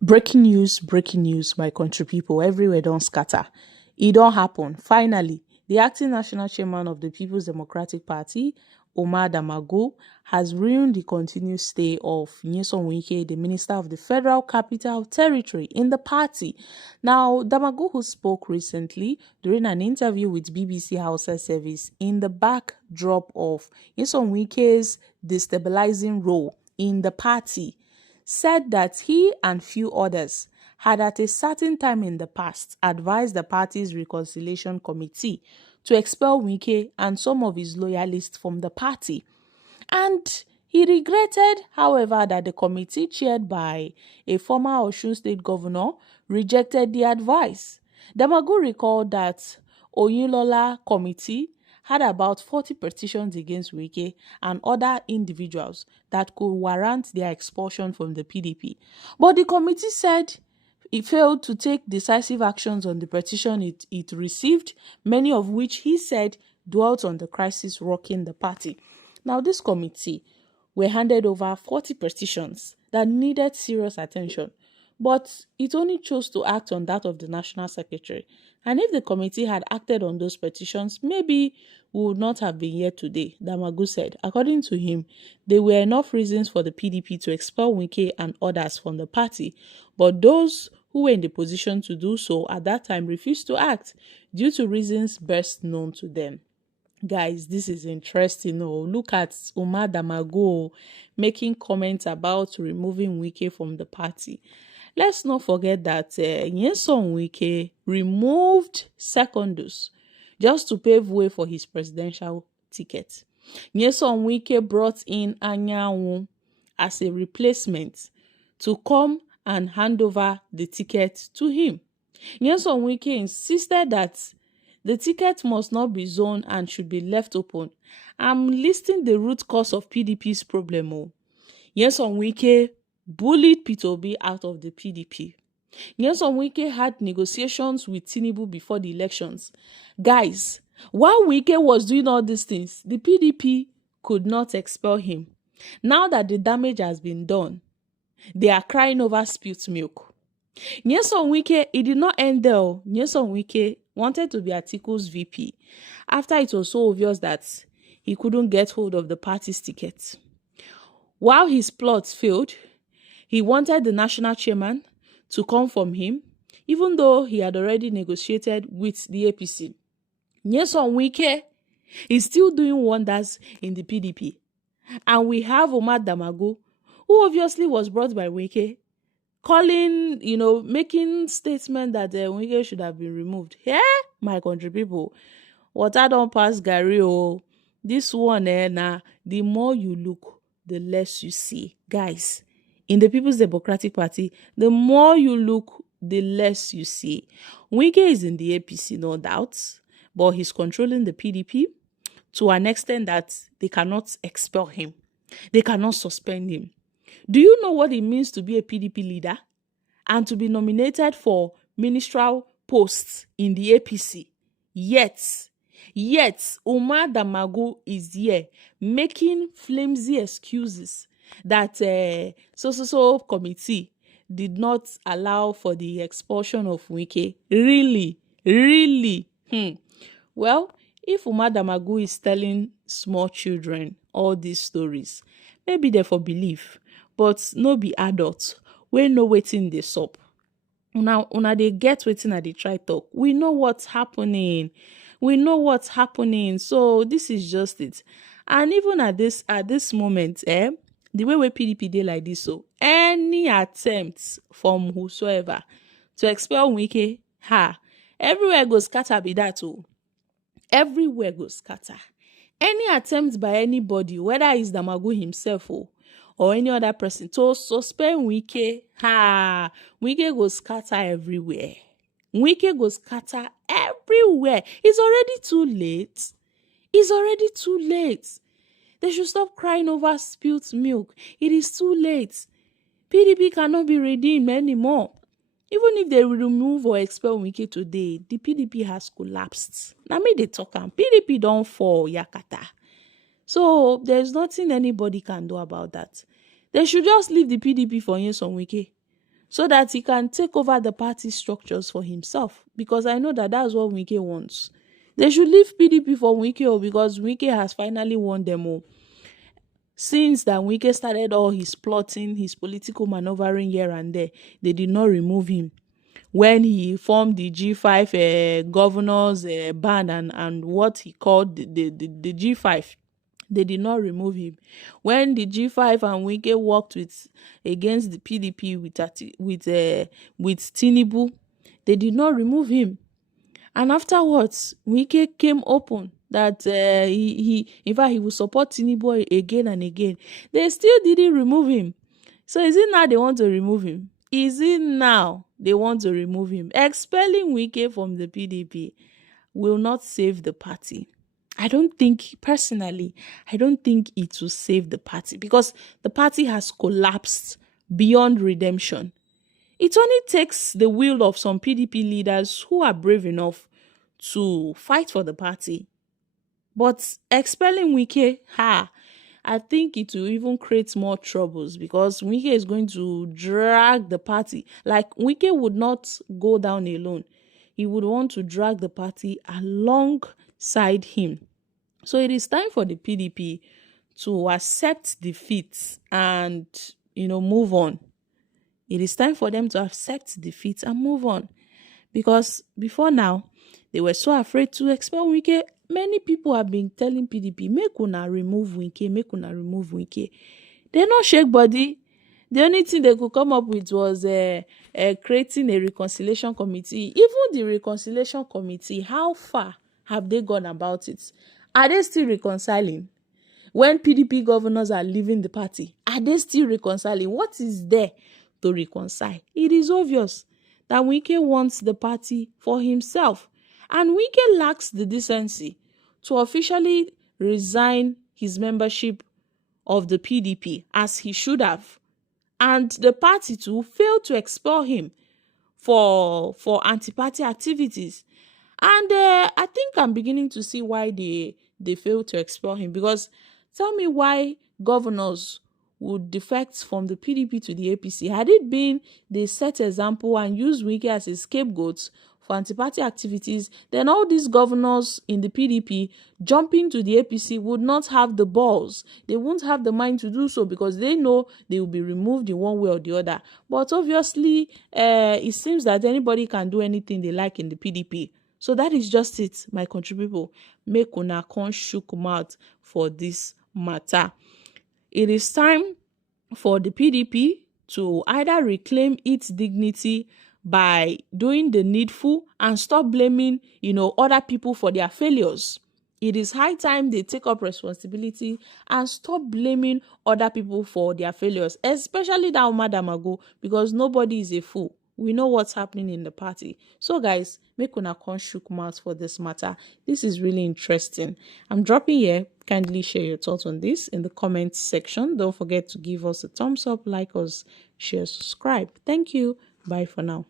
Breaking news, my country people, everywhere don't scatter. It don't happen. Finally, the acting national chairman of the People's Democratic Party, Damagu, has ruined the continued stay of Nyesom, the Minister of the Federal Capital Territory, in the party. Now, Damagu, who spoke recently during an interview with BBC Hausa Service in the backdrop of Nyesom destabilizing role in the party, said that he and few others had at a certain time in the past advised the party's reconciliation committee to expel Wike and some of his loyalists from the party. And he regretted, however, that the committee chaired by a former Osun State governor rejected the advice. Damagu recalled that Oyinlola committee had about 40 petitions against Wike and other individuals that could warrant their expulsion from the PDP. But the committee said it failed to take decisive actions on the petition it received, many of which he said dwelt on the crisis rocking the party. Now, this committee were handed over 40 petitions that needed serious attention, but it only chose to act on that of the National Secretary. And if the committee had acted on those petitions, maybe we would not have been here today, Damagu said. According to him, there were enough reasons for the PDP to expel Wike and others from the party, but those who were in the position to do so at that time refused to act due to reasons best known to them. Guys, this is interesting. Oh, look at Damagu making comments about removing Wike from the party. Let's not forget that Nyesom Wike removed Secondus just to pave way for his presidential ticket. Nyesom Wike brought in Anyanwu as a replacement to come and hand over the ticket to him. Nyesom Wike insisted that the ticket must not be zoned and should be left open. I'm listing the root cause of PDP's problem. Nyesom Wike bullied Peter Obi out of the PDP. Nyesom Wike had negotiations with Tinubu before the elections. Guys, while Wike was doing all these things, the PDP could not expel him. Now that the damage has been done, they are crying over spilt milk. Nyesom Wike, it did not end there. Nyesom Wike wanted to be Atiku's VP after it was so obvious that he couldn't get hold of the party's ticket. While his plots failed, he wanted the national chairman to come from him, even though he had already negotiated with the APC. Nyesom Wike is still doing wonders in the PDP. And we have Damagu, who obviously was brought by Wike, calling, making statement that Wike should have been removed. Yeah, my country people, water don't pass Gary. Oh, this one, the more you look, the less you see. Guys, in the People's Democratic Party, the more you look, the less you see. Wike is in the APC, no doubt, but he's controlling the PDP to an extent that they cannot expel him. They cannot suspend him. Do you know what it means to be a PDP leader and to be nominated for ministerial posts in the APC? Yet, Damagu is here making flimsy excuses that so committee did not allow for the expulsion of Wike. Really? Well, if Damagu is telling small children all these stories, maybe they for believe, but no be adults. We know wetin dey sup. Una they get wetin I dey try talk. We know what's happening. So this is just it. And even at this moment, the way PDP dey like this, so any attempts from whosoever to expel Wike, everywhere goes scatter be that too. Everywhere goes scatter. Any attempt by anybody, whether it's Damagu himself or any other person to suspend Wike, Wike goes scatter everywhere. It's already too late. They should stop crying over spilt milk. It is too late. PDP cannot be redeemed anymore. Even if they remove or expel Wike today, the PDP has collapsed. Now me they talk and PDP don't fall yakata. So there's nothing anybody can do about that. They should just leave the PDP for Nyesom Wike. so that he can take over the party structures for himself, because I know that that's what Wike wants. They should leave PDP for Wike, because Wike has finally won them all. Since that Wike started all his plotting, his political maneuvering here and there, they did not remove him. When he formed the G5 governors band and what he called the G5, they did not remove him. When the G5 and Wike worked against the PDP with Tinubu, they did not remove him. And afterwards, Wike came open that in fact he will support Tinubu again and again. They still didn't remove him. So is it now they want to remove him? Is it now they want to remove him? Expelling Wike from the PDP will not save the party. Personally, I don't think it will save the party, because the party has collapsed beyond redemption. It only takes the will of some PDP leaders who are brave enough to fight for the party. But expelling Wike, I think it will even create more troubles, because Wike is going to drag the party. Like, Wike would not go down alone. He would want to drag the party alongside him. So it is time for the PDP to accept defeat and, move on. It is time for them to accept defeat and move on. Because before now, they were so afraid to expel Wike. Many people have been telling PDP, make una remove Wike, make una remove Wike. They not shake body. The only thing they could come up with was creating a reconciliation committee. Even the reconciliation committee, how far have they gone about it? Are they still reconciling? When PDP governors are leaving the party, are they still reconciling? What is there to reconcile? It is obvious that Wike wants the party for himself. And Wike lacks the decency to officially resign his membership of the PDP, as he should have. And the party too failed to expel him for anti-party activities. And I think I'm beginning to see why they failed to expel him. Because tell me why governors would defect from the PDP to the APC. Had it been they set example and used Wike as a scapegoat for anti-party activities, then all these governors in the PDP jumping to the APC would not have the balls. They won't have the mind to do so, because they know they will be removed in one way or the other. But obviously, it seems that anybody can do anything they like in the PDP. So that is just it, my country people. Make una con shook mouth for this matter. It is time for the PDP to either reclaim its dignity by doing the needful and stop blaming, other people for their failures. It is high time they take up responsibility and stop blaming other people for their failures, especially that Damagu, because nobody is a fool. We know what's happening in the party. So guys, make una con shook mouth for this matter. This is really interesting. I'm dropping here. Kindly share your thoughts on this in the comments section. Don't forget to give us a thumbs up, like us, share, subscribe. Thank you. Bye for now.